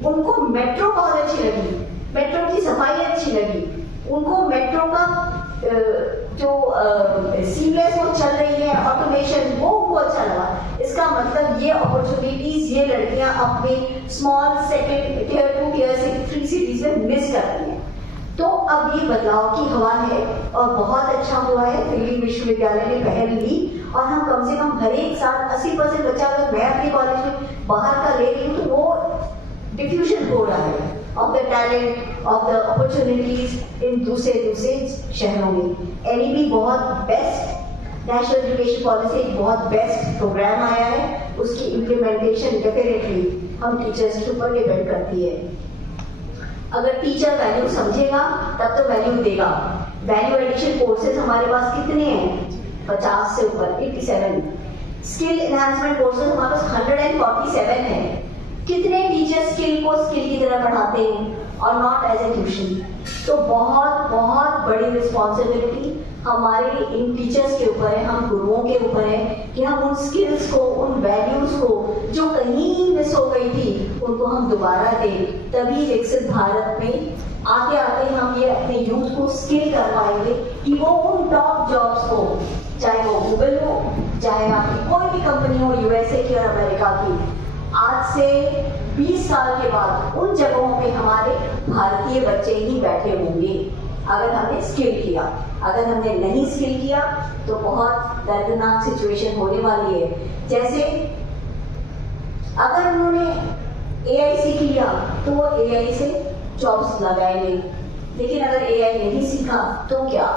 उनको मेट्रो बहुत अच्छी लगी, मेट्रो की सफाई अच्छी लगी, उनको मेट्रो का जो सीमलेस वो चल रही है ऑटोमेशन, वो उनको अच्छा लगा। इसका मतलब ये अपॉर्चुनिटीज ये लड़कियां अपने small second tier 2 tier 3 cities में मिस करती हैं। तो अब ये बदलाव की हवा है और बहुत अच्छा हुआ है, दिल्ली विश्वविद्यालय ने पहल ली और हम कम से कम हर एक साल 80% बच्चा, अगर मैं अपने कॉलेज में बाहर का ले रही हूँ तो वो डिफ्यूजन हो रहा है of the talent, of the opportunities in दूसरे शहरों में। NEP बहुत बेस्ट नेशनल एजुकेशन पॉलिसी, बहुत बेस्ट प्रोग्राम आया है, उसकी इम्प्लीमेंटेशन डेफिनेटली हम टीचर्स के ऊपर डिपेंड करती है। अगर टीचर वैल्यू समझेगा तब तो वैल्यू देगा। वैल्यू एडिशन कोर्सेज हमारे पास कितने हैं, 50 से ऊपर, 87। स्किल एनहांसमेंट कोर्सेज हमारे पास 147 है। कितने टीचर स्किल को स्किल की तरह पढ़ाते हैं और नॉट एज ए ट्यूशन। तो बहुत बहुत बड़ी रिस्पॉन्सिबिलिटी हमारे इन टीचर्स के ऊपर है, हम गुरुओं के ऊपर है कि हम उन स्किल्स को, उन वैल्यूज को जो कहीं मिस हो गई थी, उनको हम दोबारा दें। तभी विकसित भारत में आगे आके हम ये अपने यूथ को स्किल कर पाएंगे कि वो उन टॉप जॉब्स को, चाहे वो गूगल हो, चाहे आपकी कोई भी कंपनी हो यूएसए की और अमेरिका की, आज से 20 साल के बाद उन जगहों पे हमारे भारतीय बच्चे ही बैठे होंगे अगर हमने स्किल किया। अगर हमने नहीं स्किल किया तो बहुत दर्दनाक सिचुएशन होने वाली है। जैसे अगर उन्होंने AI सीख लिया तो वो AI से जॉब्स लगाएंगे, लेकिन अगर AI नहीं सीखा तो क्या।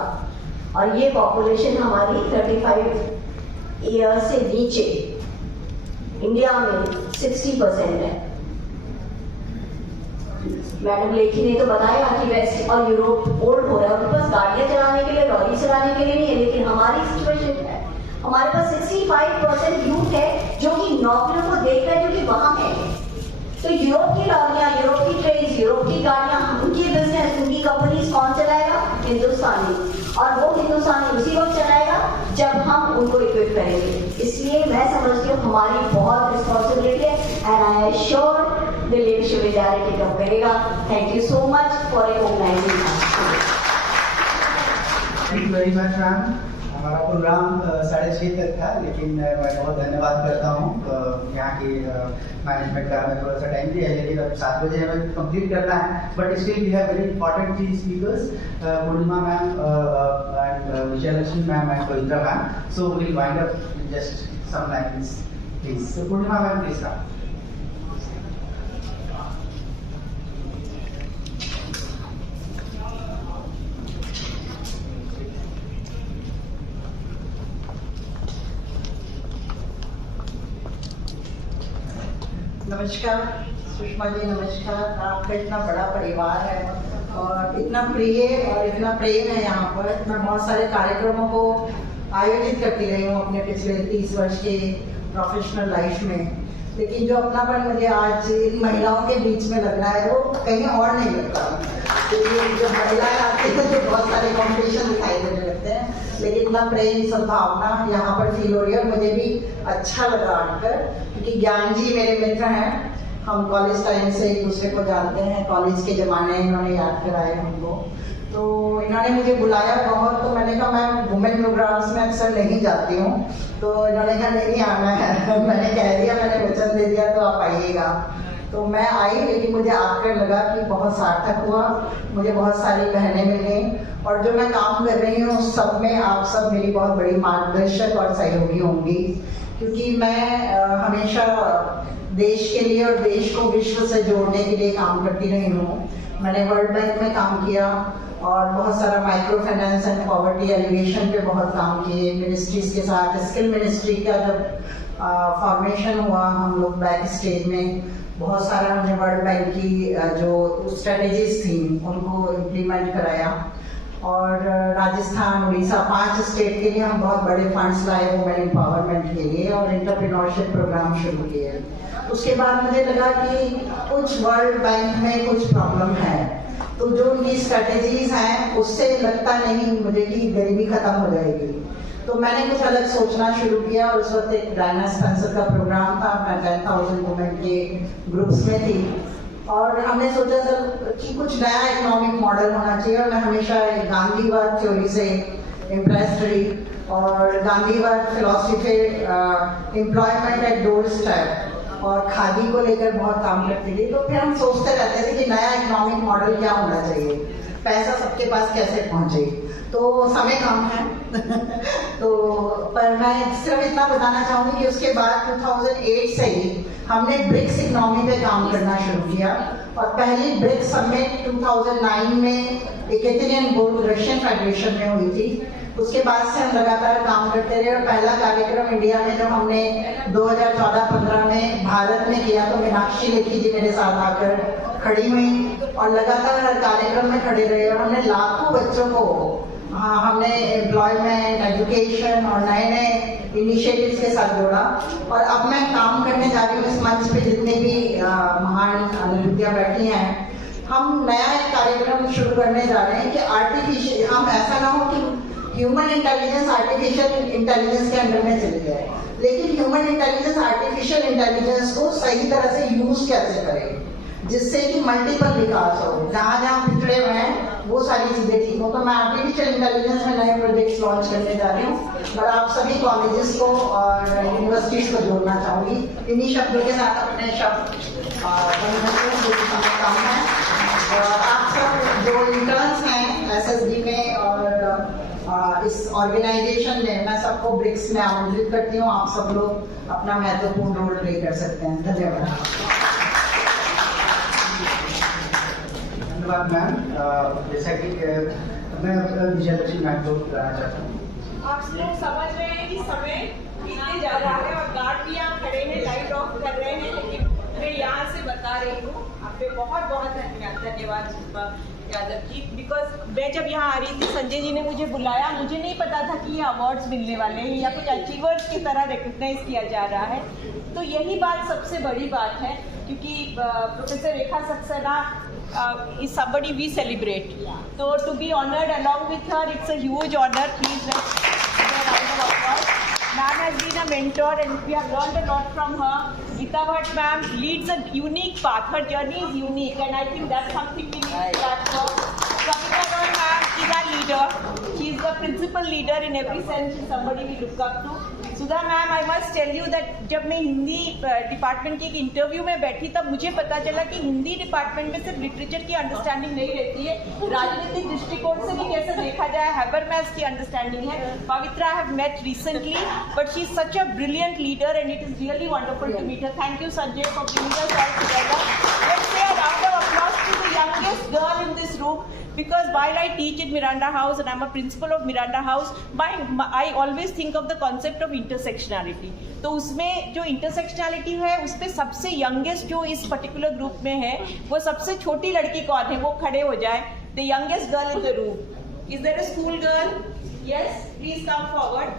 और ये पॉपुलेशन हमारी 35 ईयर्स से नीचे इंडिया में 60% है। मैडम लेखी ने तो बताया कि वेस्ट और यूरोप ओल्ड हो रहा है, उनके पास गाड़ियां चलाने के लिए, लॉरी चलाने के लिए नहीं है, लेकिन हमारी सिचुएशन है, हमारे पास 65% यूथ है जो कि नौकरियों को देख रहे हैं, जो कि वहां है। तो यूरोप की लॉरियां, यूरोप की ट्रेन, यूरोप की गाड़ियां, उनकी बिजनेस, उनकी कंपनीज कौन चलाएगा, हिंदुस्तानी। और वो हिंदुस्तानी उसी वक्त चलाएगा जब हम उनको इक्विप करेंगे। इसलिए मैं समझती हूँ हमारी बहुत रिस्पॉन्सिबिलिटी है and I am sure Delhi विश्वविद्यालय टेकअप करेगा। Thank you so much for recognising us. Thank you very much ma'am. हमारा प्रोग्राम 6:30 तक था, लेकिन मैं बहुत धन्यवाद करता हूँ यहाँ की मैनेजमेंट का। हमें थोड़ा सा टाइम दिया, लेकिन अब 7 बजे हमें कंप्लीट करना है, but still we have very important three speakers, Purnima ma'am and Vijayalakshmi ma'am and Pavitra ma'am. So we will wind up in just some lines please. So Purnima ma'am please come. नमस्कार सुषमा जी, नमस्कार। आपका इतना बड़ा परिवार है और इतना प्रिय और इतना प्रेम है यहाँ पर। मैं बहुत सारे कार्यक्रमों को आयोजित करती रही हूँ अपने पिछले 30 वर्ष के प्रोफेशनल लाइफ में, लेकिन जो अपनापन मुझे आज इन महिलाओं के बीच में लग रहा है वो कहीं और नहीं लगता। क्योंकि जो महिलाएं आती हैं तो बहुत सारे कॉम्पिटिशन दिखाई देने लगते हैं, लेकिन इतना प्रेम सद्भावना यहाँ पर फील हो रही है। मुझे भी अच्छा लगा आकर, क्योंकि ज्ञान जी मेरे मित्र हैं, हम कॉलेज टाइम से एक दूसरे को जानते हैं। कॉलेज के ज़माने इन्होंने याद कराए हमको, तो इन्होंने मुझे बुलाया बहुत। तो मैंने कहा मैं वुमेन प्रोग्राम्स में अक्सर नहीं जाती हूँ, तो इन्होंने कहा नहीं आना है। मैंने कह दिया, मैंने वचन दे दिया तो आप आइएगा। तो मैं आई, लेकिन मुझे आकर लगा कि बहुत सार्थक हुआ। मुझे बहुत सारी बहनें मिली और जो मैं काम कर रही हूँ सब में आप सब मेरी बहुत बड़ी मार्गदर्शक और सहयोगी होंगी, क्योंकि मैं हमेशा देश के लिए और देश को विश्व से जोड़ने के लिए काम करती रही हूँ। मैंने वर्ल्ड बैंक में काम किया और बहुत सारा micro finance and poverty alleviation पे बहुत काम किए मिनिस्ट्रीज के साथ। स्किल मिनिस्ट्री का जब फॉर्मेशन हुआ हम लोग बैक स्टेज में, बहुत सारा हमने वर्ल्ड बैंक की जो स्ट्रेटेजीज थी उनको इम्प्लीमेंट कराया। और राजस्थान, उड़ीसा, 5 स्टेट के लिए हम बहुत बड़े फंड्स लाए वुमेन एम्पावरमेंट के लिए और एंटरप्रेन्योरशिप प्रोग्राम शुरू किए। उसके बाद मुझे लगा कि कुछ वर्ल्ड बैंक में कुछ प्रॉब्लम है, तो जो उनकी स्ट्रेटेजीज हैं उससे लगता नहीं मुझे कि गरीबी खत्म हो जाएगी। तो मैंने कुछ अलग सोचना शुरू किया और उस वक्त एक डायना स्पेंसर का प्रोग्राम था। मैं 10,000 वुमेन के ग्रुप्स में थी और हमने सोचा सर कि कुछ नया इकोनॉमिक मॉडल होना चाहिए। और मैं हमेशा गांधीवाद थ्योरी से इम्प्रेस्ड रही और गांधीवाद philosophy employment at doorstep और खादी को लेकर बहुत काम करती थी। तो फिर हम सोचते रहते थे कि नया इकोनॉमिक मॉडल क्या होना चाहिए, पैसा सबके पास कैसे पहुंचे। तो समय कम है तो पर मैं सिर्फ इतना बताना चाहूँगी कि उसके बाद 2008 से ही हमने ब्रिक्स इकोनॉमी पे काम करना शुरू किया और पहली ब्रिक्स समिट 2009 में एकटेरिनबर्ग रशियन फेडरेशन में हुई थी। उसके बाद से हम लगातार काम करते रहे और पहला कार्यक्रम इंडिया में जब हमने 2014-15 में भारत में किया तो मीनाक्षी लेखी जी मेरे साथ आकर खड़ी हुई और लगातार हर कार्यक्रम में खड़े रहे और हमने लाखों बच्चों को हमने एम्प्लॉयमेंट, एजुकेशन और नए नए इनिशिएटिव्स के साथ जोड़ा। और अब मैं काम करने जा रही हूँ इस मंच पे जितने भी महान अनुद्या बैठी हैं, हम नया एक कार्यक्रम शुरू करने जा रहे हैं कि आर्टिफिशियल, हम ऐसा ना हो कि ह्यूमन इंटेलिजेंस आर्टिफिशियल इंटेलिजेंस के अंडर में चली जाए, लेकिन ह्यूमन इंटेलिजेंस आर्टिफिशियल इंटेलिजेंस को सही तरह से यूज कैसे करें जिससे कि मल्टीपल विकास हो, जहाँ जहाँ पिछड़े हुए हैं वो सारी चीजें ठीक हो। तो मैं आर्टिफिशियल इंटेलिजेंस में नए प्रोजेक्ट्स लॉन्च करने जा रही हूँ और आप सभी कॉलेजेस को और यूनिवर्सिटीज को जोड़ना चाहूँगी। इन्हीं शब्दों के साथ अपने शब्द काम है। आप सब जो इंटर्न्स हैं SSB में और इस ऑर्गेनाइजेशन में, मैं सबको ब्रिक्स में आमंत्रित करती हूँ। आप सब लोग अपना महत्वपूर्ण रोल प्ले कर सकते हैं। धन्यवाद। धन्यवाद मैम। जैसा कि मैं विजयलक्ष्मी मैम को बताना चाहता हूँ, आप लोग समझ रहे हैं कि समय बीतते जा रहा है और गार्ड भी यहाँ खड़े हैं, लाइट ऑफ कर रहे हैं, लेकिन मैं यहाँ से बता रही हूँ आपके बहुत बहुत धन्यवाद यादव जी। बिकॉज मैं जब यहाँ आ रही थी संजय जी ने मुझे बुलाया, मुझे नहीं पता था कि ये अवार्ड्स मिलने वाले हैं या कुछ अचीवर्स की तरह रिकग्नाइज किया जा रहा है। तो यही बात सबसे बड़ी बात है, क्योंकि professor Rekha Saxena is somebody we celebrate. So to be honored along with her, it's a huge honor. Please let's give a round of applause. Ma'am has been a mentor and we have learned a lot from her. Geeta Bhatt ma'am leads a unique path. Her journey is unique and I think that's something we need to catch for. Kavita Roy ma'am is our leader. She is the principal leader in every sense. She's somebody we look up to. Sudha ma'am, I must tell you that जब मैं Hindi department के एक interview में बैठी तब मुझे पता चला कि हिंदी डिपार्टमेंट में सिर्फ लिटरेचर की अंडरस्टैंडिंग नहीं रहती है, राजनीतिक दृष्टिकोण से भी कैसे देखा जाए हैबरमैस की अंडरस्टैंडिंग है। Pavitra have met recently but she is such a brilliant leader and it is really wonderful to meet her. Thank you Sanjay for bringing us all together. Let's say a round of applause to the youngest girl in this room because while I teach in Miranda House and I'm a principal of Miranda House, I always think of the concept of intersectionality. तो उसमें जो intersectionality है उसमें सबसे youngest जो इस particular group में है वो सबसे छोटी लड़की कौन है, वो खड़े हो जाए. The youngest girl in the room. Is there a school girl? Yes, please come forward.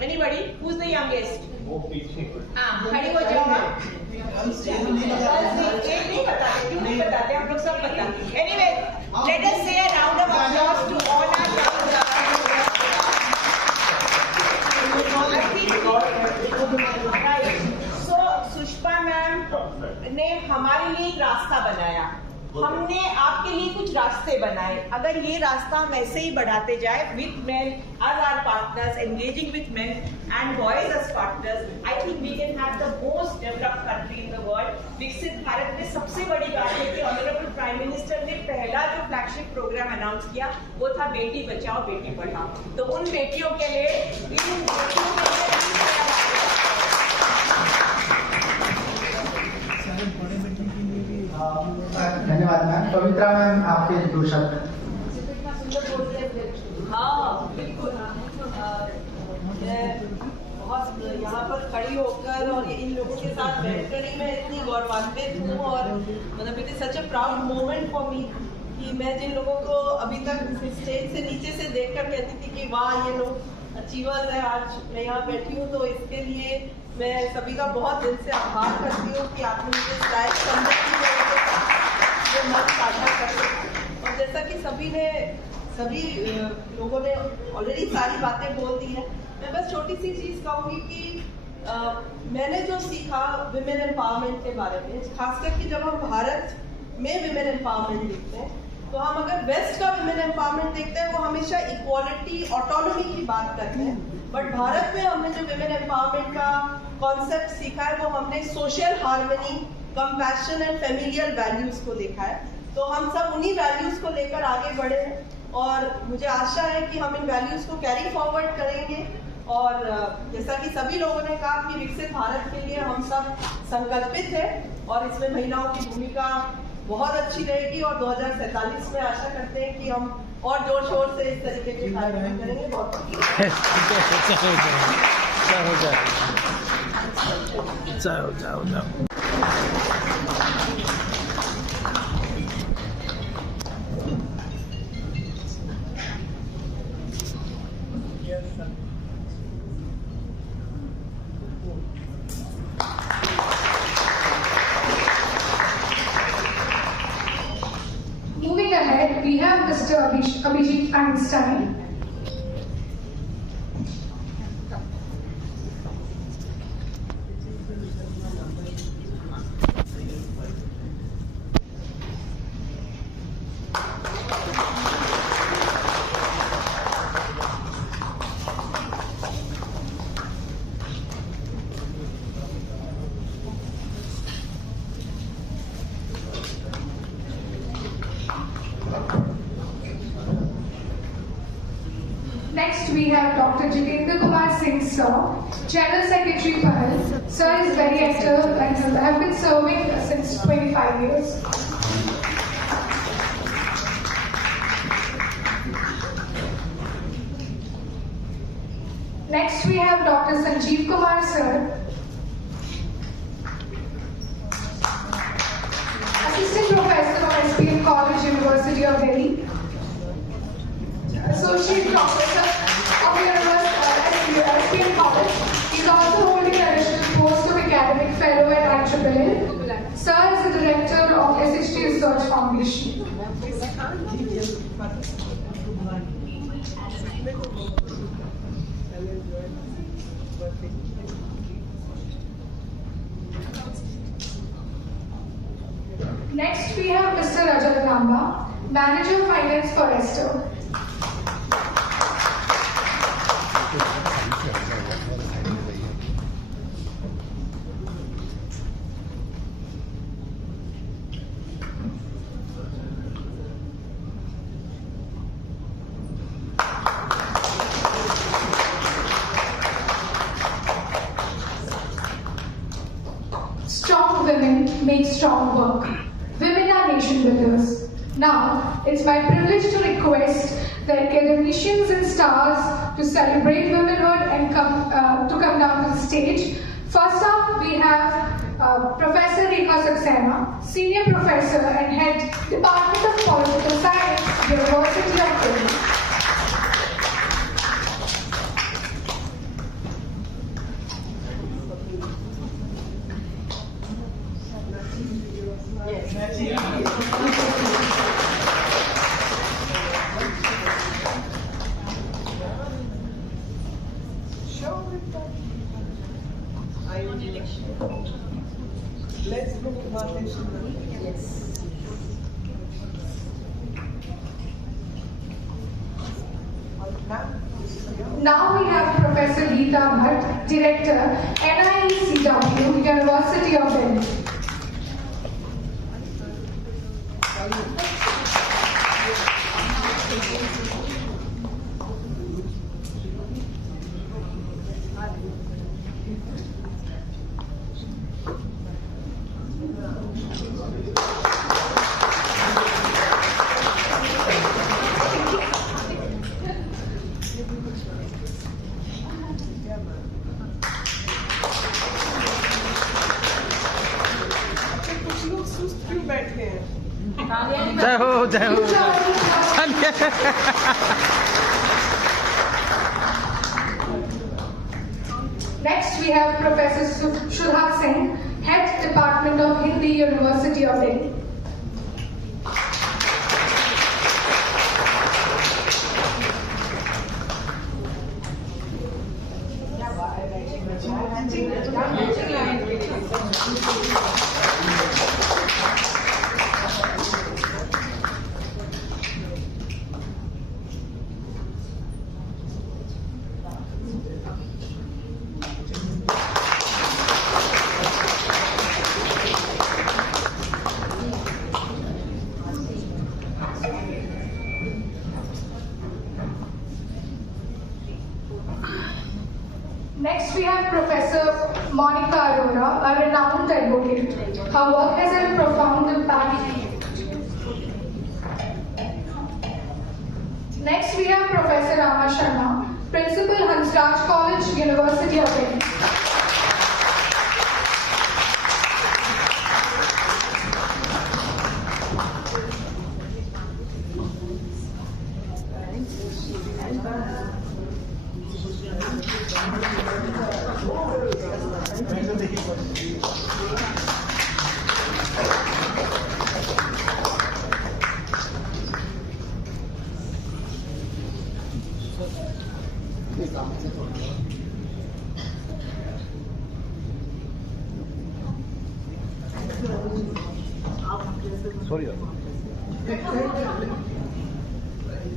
Anybody? Who's the youngest? खड़ी हो जाओ. नहीं बताते, क्यों नहीं बताते, आप लोग सब बताते. Anyway, let us say a round of applause to all our young girls. So Sushma ma'am ने हमारे लिए एक रास्ता बनाया. हमने आपके लिए कुछ रास्ते बनाए. अगर ये रास्ता हम ऐसे ही बढ़ाते जाए with men as our partners, engaging with men and boys as partners, I think we can have the most developed country in the world. विकसित भारत में सबसे बड़ी बात है कि ऑनरेबल प्राइम मिनिस्टर ने पहला जो फ्लैगशिप प्रोग्राम अनाउंस किया वो था बेटी बचाओ बेटी पढ़ाओ. तो उन बेटियों के लिए धन्यवाद मैम. पवित्रा मैम, आपके 2 शब्द. हाँ बिल्कुल. बहुत यहाँ पर खड़ी होकर और इन लोगों के साथ बैठकर ही मैं इतनी गौरवान्वित हूँ और मतलब it is such a proud moment for me कि मैं जिन लोगों को अभी तक स्टेज से नीचे से देखकर कहती थी कि वाह ये लोग अचीवर्स हैं, आज मैं यहाँ बैठी हूँ. तो इसके लिए मैं सभी का बहुत दिल से आभार करती हूँ कि आपने मुझे इस लायक समझ जो मन साझा कर सकें. और जैसा कि सभी लोगों ने ऑलरेडी सारी बातें बोल दी हैं, मैं बस छोटी सी चीज़ कहूँगी कि मैंने जो सीखा विमेन एम्पावरमेंट के बारे में, खासकर कि जब हम भारत में विमेन एम्पावरमेंट देखते हैं तो हम अगर वेस्ट का विमेन एम्पावरमेंट देखते हैं वो हमेशा इक्वालिटी ऑटोनॉमी की बात करते हैं. बट भारत में हमने जो विमेन एम्पावरमेंट का कॉन्सेप्ट सीखा है वो हमने social harmony, compassion and familial values को देखा है. तो हम सब उन्हीं वैल्यूज को लेकर आगे बढ़े हैं और मुझे आशा है कि हम इन वैल्यूज को कैरी फॉरवर्ड करेंगे. और जैसा कि सभी लोगों ने कहा कि विकसित भारत के लिए हम सब संकल्पित हैं और इसमें महिलाओं की भूमिका बहुत अच्छी रहेगी. और 2047 में आशा करते हैं कि हम और जोर शोर से इस तरीके के कार्यक्रम करेंगे. बहुत Moving ahead, we have Mr. Abhijit Einstein. Next, we have Dr. Jitendra Kumar Singh, sir, General Secretary Pahal. Sir is very active and have been serving since 25 years. Next, we have Dr. Sanjeev Kumar, sir, Assistant Professor of SPM College, University of Delhi. Associate Professor of SPM College. He is also holding an additional post of Academic Fellow at IIIL. Sir is the Director of SHT Research Foundation. Next, we have Mr. Rajat Lamba, Manager of Finance for Ester. Strong women make strong work. Women are nation builders. Now, it's my privilege to request the academicians and stars to celebrate womanhood and to come down to the stage. First up, we have Professor Rekha Saxena, Senior Professor and Head, Department of Political Science, University of Delhi. Let's go one election. Yes. Now we have Professor Geeta Bhatt, Director, NIECW, University of Delhi. जय हो जय हो। Next we have Professor Sudha Singh, Head Department of Hindi, University of Delhi. Next we have Professor Monica Arora, a renowned advocate. Her work has had a profound impact. Next we have Professor Rama Sharma, Principal Hansraj College, University of Delhi.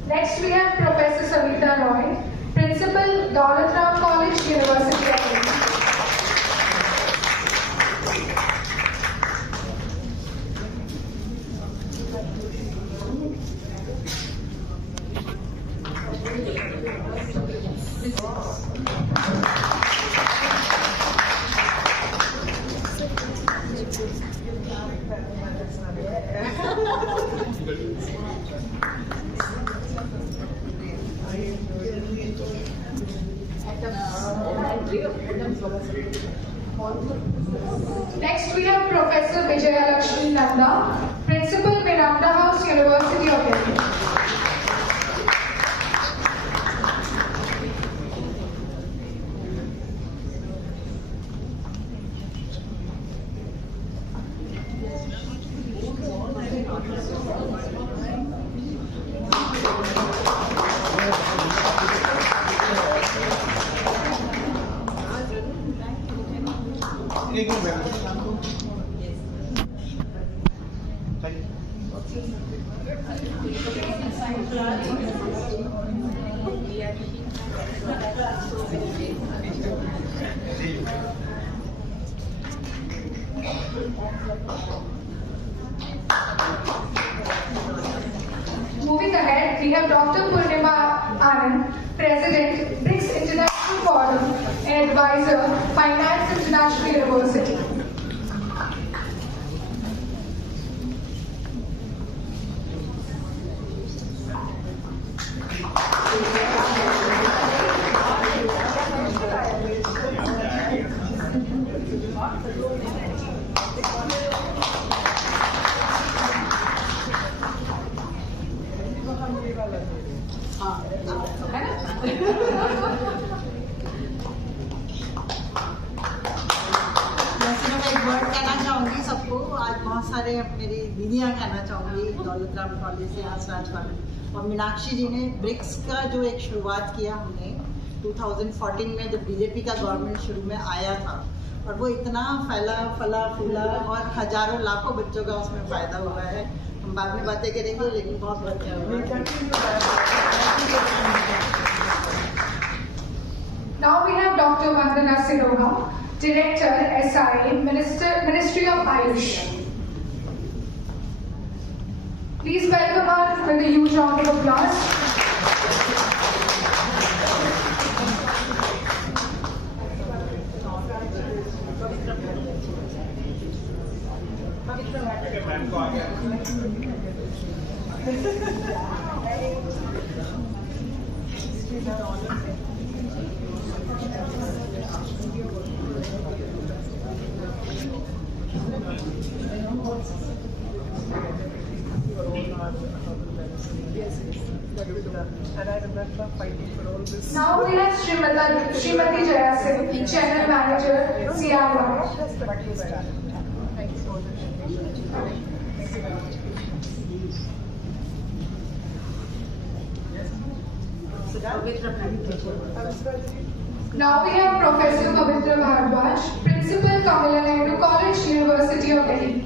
Next we have Professor Savita Roy, Principal, Daulat Ram College, University of Delhi. Next we have Professor Vijaya Lakshmi Nanda, Principal, Miranda House, University of Delhi. Moving ahead, we have Dr. Purnima Anand, President, BRICS International Forum and Advisor, Finance International University. बहुत सारे मेरी दीदियाँ कहना चाहूँगी, Daulat Ram college से आसराज college और मीनाक्षी जी ने BRICS का जो एक शुरुआत किया हमने 2014 में जब बीजेपी का गवर्नमेंट शुरू में आया था, और वो इतना फला फूला और हजारों लाखों बच्चों का उसमें फ़ायदा हुआ है। हम बाद में बातें करेंगे, लेकिन बहुत अच्छा हुआ। Now we have Dr. Vandana Siroha, Director, SI, Ministry of Ayush. Please welcome her with a huge round of applause. And I remember fighting for all this. Now we have Srimati Jaya Singh, Channel Manager, CRY. Now we have Professor Pavitra Bharadwaj, Principal, Kamala Naidu College, University of Delhi.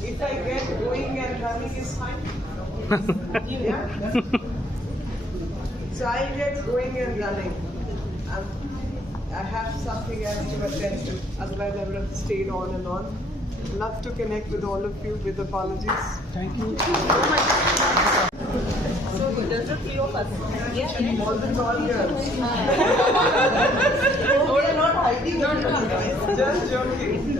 If I get going and running is fine. Yeah. So I'll get going and running. I have something else to attend to. Otherwise, I would have stayed on and on. Love to connect with all of you. With apologies. Thank you. So there's a few of us. Yeah. More than all girls. We are not hiding. Just joking.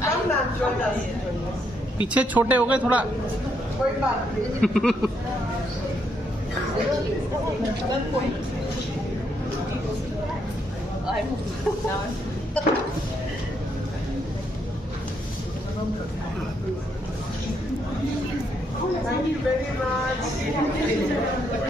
Come ma'am, join us. पीछे छोटे हो गए थोड़ा। कोई बात नहीं। Thank you very much.